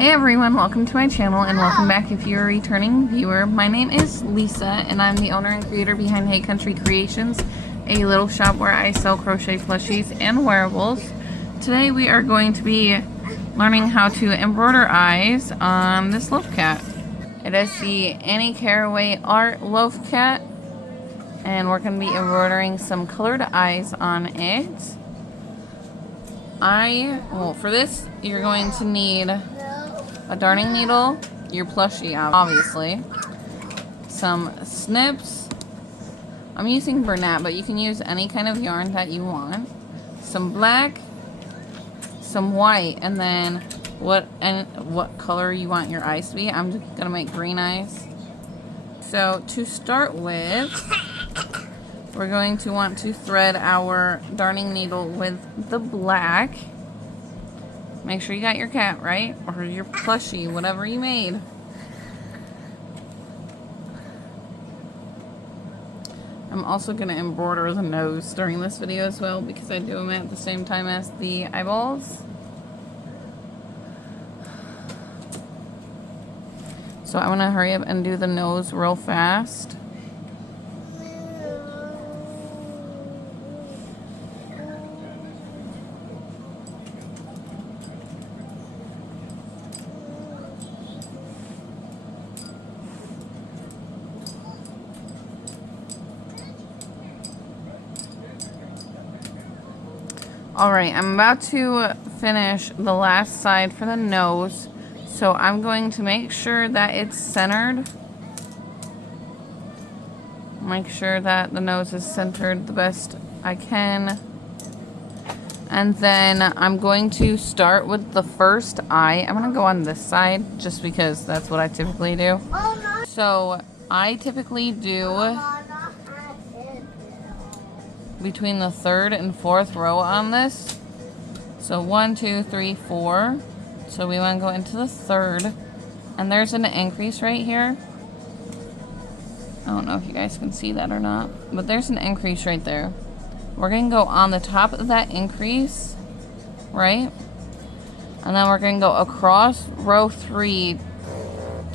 Hey everyone, welcome to my channel and welcome back if you're a returning viewer. My name is Lisa and I'm the owner and creator behind Hey Country Creations, a little shop where I sell crochet plushies and wearables. Today we are going to be learning how to embroider eyes on this loaf cat. It is the Annie Caraway Art Loaf Cat and we're going to be embroidering some colored eyes on it. For this you're going to need a darning needle, your plushie obviously, some snips, I'm using Bernat but you can use any kind of yarn that you want, some black, some white, and then what color you want your eyes to be. I'm just gonna make green eyes. So to start with, we're going to want to thread our darning needle with the black. Make sure you got your cat right, or your plushie, whatever you made. I'm also going to embroider the nose during this video as well because I do them at the same time as the eyeballs. So I'm going to hurry up and do the nose real fast. Alright, I'm about to finish the last side for the nose, so I'm going to make sure that it's centered. Make sure that the nose is centered the best I can. And then I'm going to start with the first eye. I'm going to go on this side just because that's what I typically do. So I typically do between the third and fourth row on this. So 1, 2, 3, 4. So we want to go into the third, and there's an increase right here. I don't know if you guys can see that or not, but there's an increase right there. We're going to go on the top of that increase, right? And then we're going to go across row 3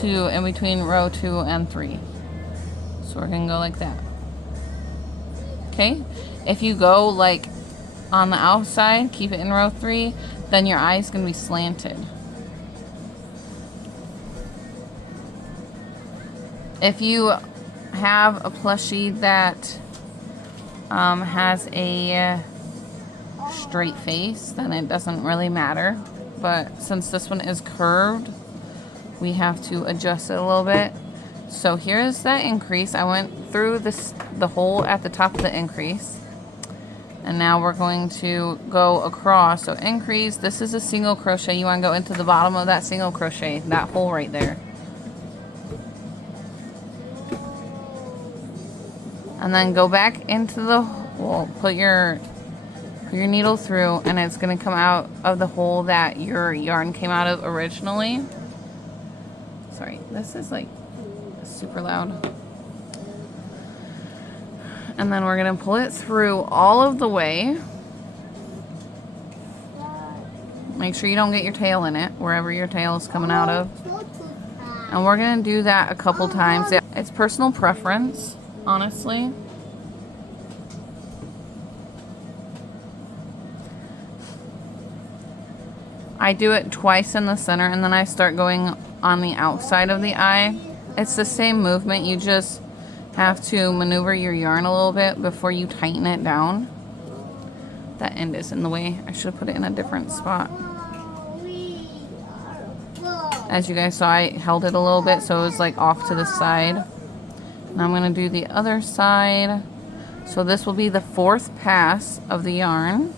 to in between row 2 and 3. So we're going to go like that. Okay, if you go like on the outside, keep it in row 3, then your eye is going to be slanted. If you have a plushie that has a straight face, then it doesn't really matter. But since this one is curved, we have to adjust it a little bit. So here's that increase. I went through the hole at the top of the increase. And now we're going to go across. So increase, this is a single crochet. You want to go into the bottom of that single crochet, that hole right there. And then go back into the hole, put your needle through, and it's going to come out of the hole that your yarn came out of originally. Sorry, this is like super loud. And then we're going to pull it through all of the way. Make sure you don't get your tail in it, wherever your tail is coming out of. And we're going to do that a couple times. It's personal preference, honestly. I do it twice in the center and then I start going on the outside of the eye. It's the same movement, you just have to maneuver your yarn a little bit before you tighten it down. That end is in the way. I should have put it in a different spot. As you guys saw, I held it a little bit so it was like off to the side. Now I'm going to do the other side. So this will be the fourth pass of the yarn.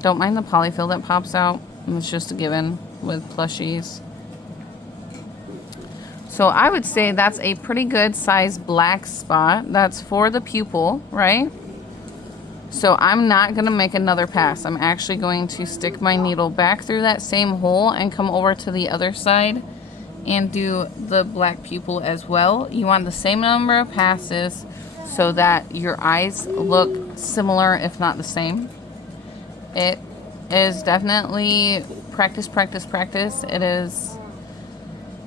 Don't mind the polyfill that pops out. It's just a given with plushies. So I would say that's a pretty good size black spot. That's for the pupil, right? So I'm not going to make another pass. I'm actually going to stick my needle back through that same hole and come over to the other side and do the black pupil as well. You want the same number of passes so that your eyes look similar, if not the same. It is definitely practice, practice, practice.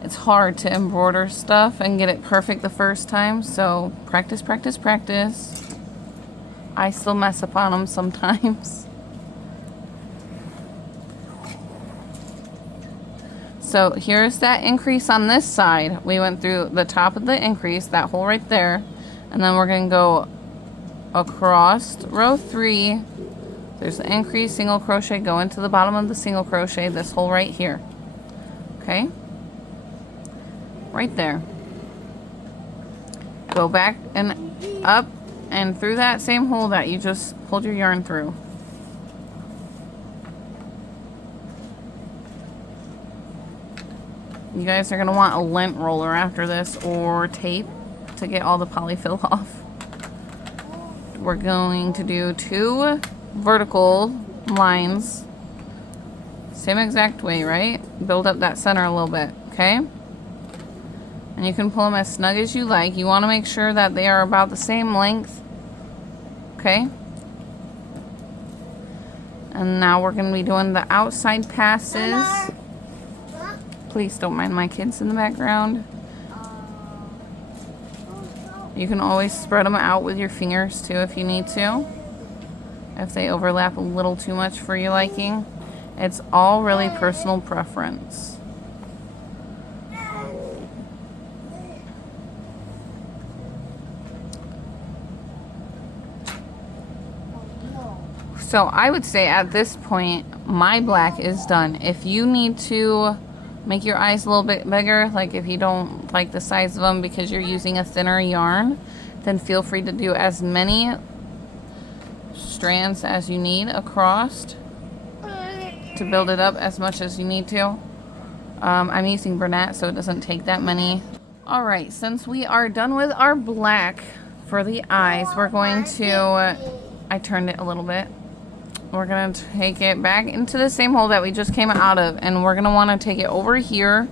It's hard to embroider stuff and get it perfect the first time, so practice, practice, practice. I still mess up on them sometimes. So here's that increase on this side. We went through the top of the increase, that hole right there, and then we're going to go across row 3. There's the increase, single crochet, go into the bottom of the single crochet, this hole right here. Okay? Right there. Go back and up and through that same hole that you just pulled your yarn through. You guys are going to want a lint roller after this, or tape, to get all the polyfill off. We're going to do 2 vertical lines. Same exact way, right? Build up that center a little bit, okay? And you can pull them as snug as you like. You want to make sure that they are about the same length, okay? And now we're going to be doing the outside passes. Please don't mind my kids in the background. You can always spread them out with your fingers too if you need to. If they overlap a little too much for your liking. It's all really personal preference. So I would say at this point, my black is done. If you need to make your eyes a little bit bigger, like if you don't like the size of them because you're using a thinner yarn, then feel free to do as many strands as you need across to build it up as much as you need to. I'm using brunette, so it doesn't take that many. Alright, since we are done with our black for the eyes, we're going to, I turned it a little bit. We're going to take it back into the same hole that we just came out of, and we're going to want to take it over here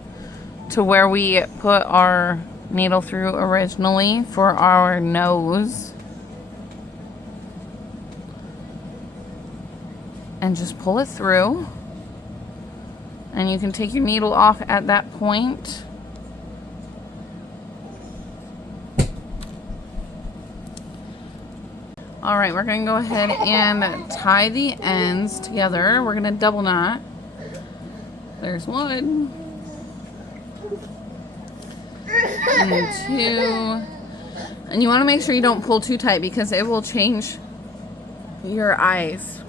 to where we put our needle through originally for our nose. And just pull it through. And you can take your needle off at that point. Alright, we're going to go ahead and tie the ends together. We're going to double knot. There's 1. And 2. And you want to make sure you don't pull too tight because it will change your eyes.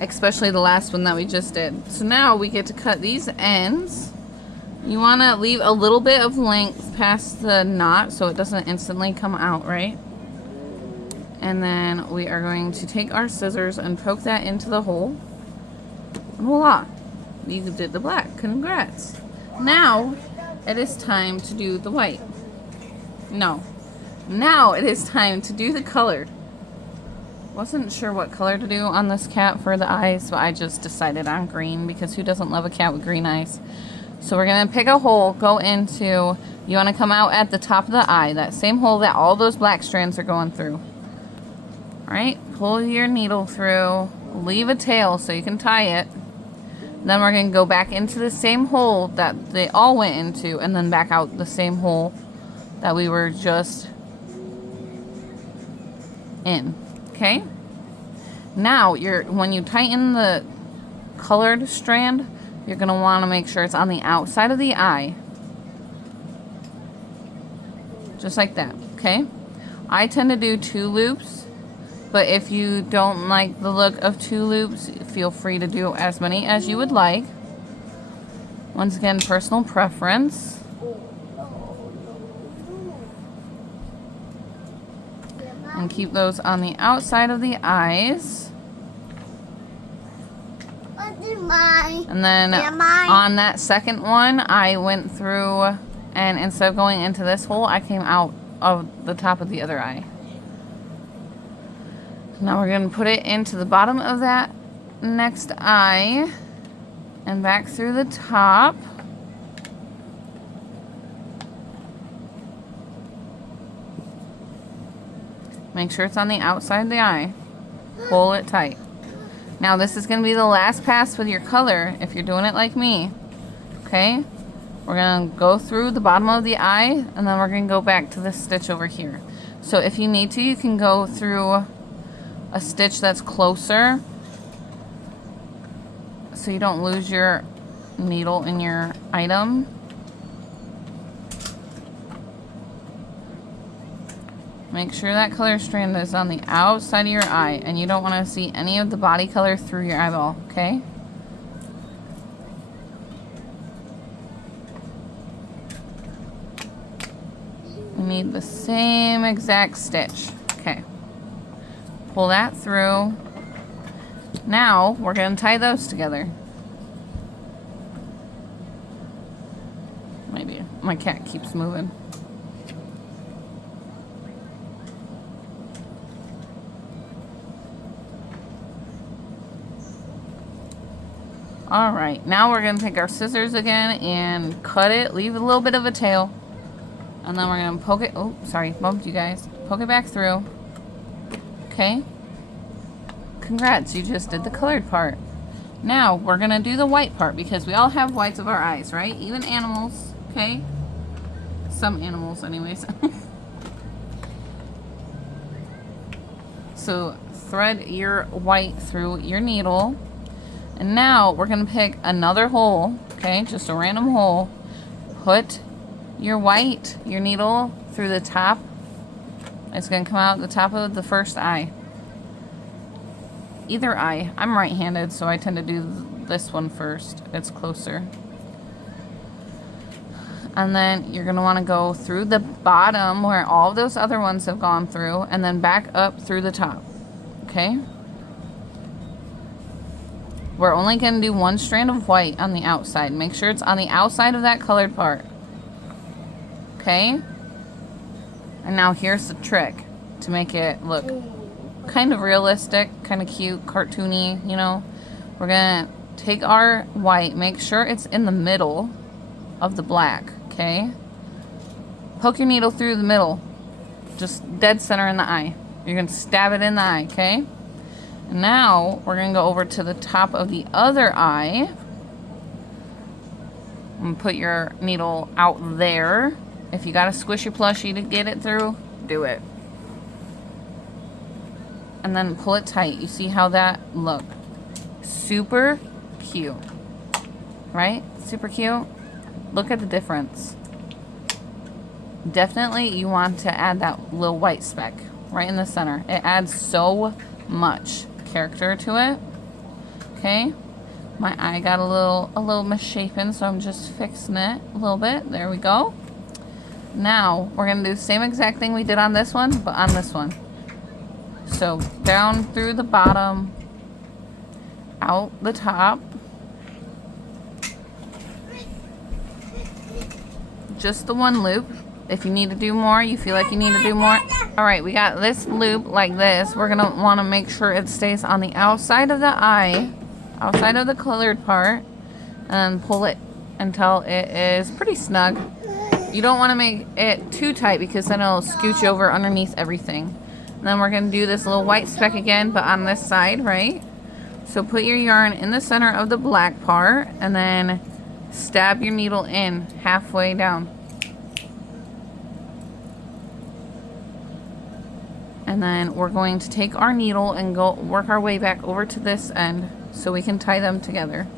Especially the last one that we just did. So now we get to cut these ends. You want to leave a little bit of length past the knot so it doesn't instantly come out, right? And then we are going to take our scissors and poke that into the hole. And voila! You did the black. Congrats! Now, it is time to do the white. No. Now it is time to do the color. Wasn't sure what color to do on this cat for the eyes, but I just decided on green because who doesn't love a cat with green eyes? So we're going to pick a hole, go into, you want to come out at the top of the eye, that same hole that all those black strands are going through. Alright, pull your needle through, leave a tail so you can tie it. Then we're going to go back into the same hole that they all went into, and then back out the same hole that we were just in. Okay? Now, when you tighten the colored strand, you're going to want to make sure it's on the outside of the eye. Just like that, okay? I tend to do 2 loops. But if you don't like the look of 2 loops, feel free to do as many as you would like. Once again, personal preference. And keep those on the outside of the eyes. And then on that second one, I went through, and instead of going into this hole, I came out of the top of the other eye. Now we're going to put it into the bottom of that next eye and back through the top. Make sure it's on the outside of the eye. Pull it tight. Now this is going to be the last pass with your color if you're doing it like me. Okay? We're going to go through the bottom of the eye, and then we're going to go back to this stitch over here. So if you need to, you can go through a stitch that's closer so you don't lose your needle in your item. Make sure that color strand is on the outside of your eye, and you don't want to see any of the body color through your eyeball, okay? We need the same exact stitch. Okay. Pull that through. Now, we're going to tie those together. Maybe. My cat keeps moving. Alright, now we're going to take our scissors again and cut it, leave a little bit of a tail. And then we're going to poke it, oh, sorry, bumped you guys. Poke it back through. Okay. Congrats, you just did the colored part. Now, we're going to do the white part because we all have whites of our eyes, right? Even animals, okay? Some animals, anyways. So, thread your white through your needle. And now we're going to pick another hole, okay, just a random hole. Put your white, your needle, through the top. It's going to come out the top of the first eye. Either eye. I'm right-handed, so I tend to do this one first. It's closer. And then you're going to want to go through the bottom where all of those other ones have gone through, and then back up through the top, okay? We're only going to do one strand of white on the outside. Make sure it's on the outside of that colored part. Okay? And now here's the trick to make it look kind of realistic, kind of cute, cartoony, you know. We're going to take our white, make sure it's in the middle of the black, okay? Poke your needle through the middle, just dead center in the eye. You're going to stab it in the eye, okay? Now, we're going to go over to the top of the other eye. And put your needle out there. If you got to squish your plushie to get it through, do it. And then pull it tight. You see how that look? Super cute. Right? Super cute. Look at the difference. Definitely you want to add that little white speck right in the center. It adds so much character to it. Okay, my eye got a little misshapen, so I'm just fixing it a little bit. There we go. Now we're gonna do the same exact thing we did on this one, but on this one. So down through the bottom, out the top, just the one loop. If you need to do more, you feel like you need to do more. Alright, we got this loop like this. We're going to want to make sure it stays on the outside of the eye, outside of the colored part, and pull it until it is pretty snug. You don't want to make it too tight because then it'll scooch over underneath everything. And then we're going to do this little white speck again, but on this side, right? So put your yarn in the center of the black part, and then stab your needle in halfway down. And then we're going to take our needle and go work our way back over to this end so we can tie them together.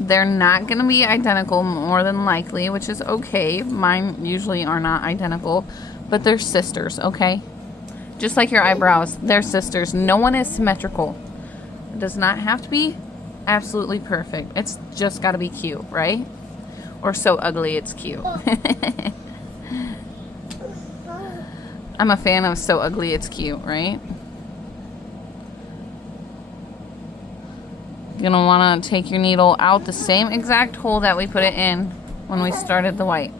They're not going to be identical more than likely, which is okay. Mine usually are not identical, but they're sisters, okay? Just like your eyebrows, they're sisters. No one is symmetrical. It does not have to be absolutely perfect. It's just got to be cute, right? Or so ugly it's cute. I'm a fan of so ugly it's cute, right? You're going to want to take your needle out the same exact hole that we put it in when we started the white.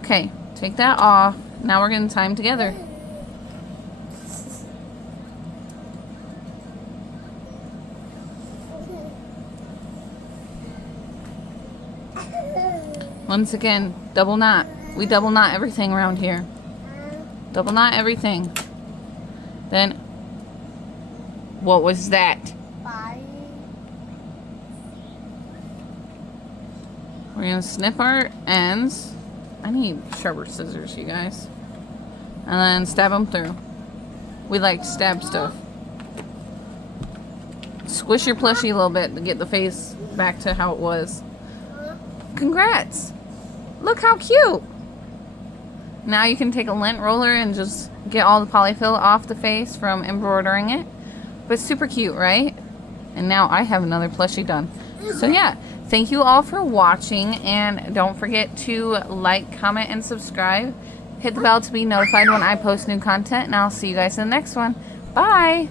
Okay, take that off. Now we're going to tie them together. Once again, double knot. We double knot everything around here. Double knot everything. Then, what was that? We're gonna snip our ends. I need sharper scissors, you guys. And then stab them through. We like to stab stuff. Squish your plushie a little bit to get the face back to how it was. Congrats! Look how cute! Now you can take a lint roller and just get all the polyfill off the face from embroidering it. But super cute, right? And now I have another plushie done. So yeah, thank you all for watching, and don't forget to like, comment, and subscribe. Hit the bell to be notified when I post new content, and I'll see you guys in the next one. Bye!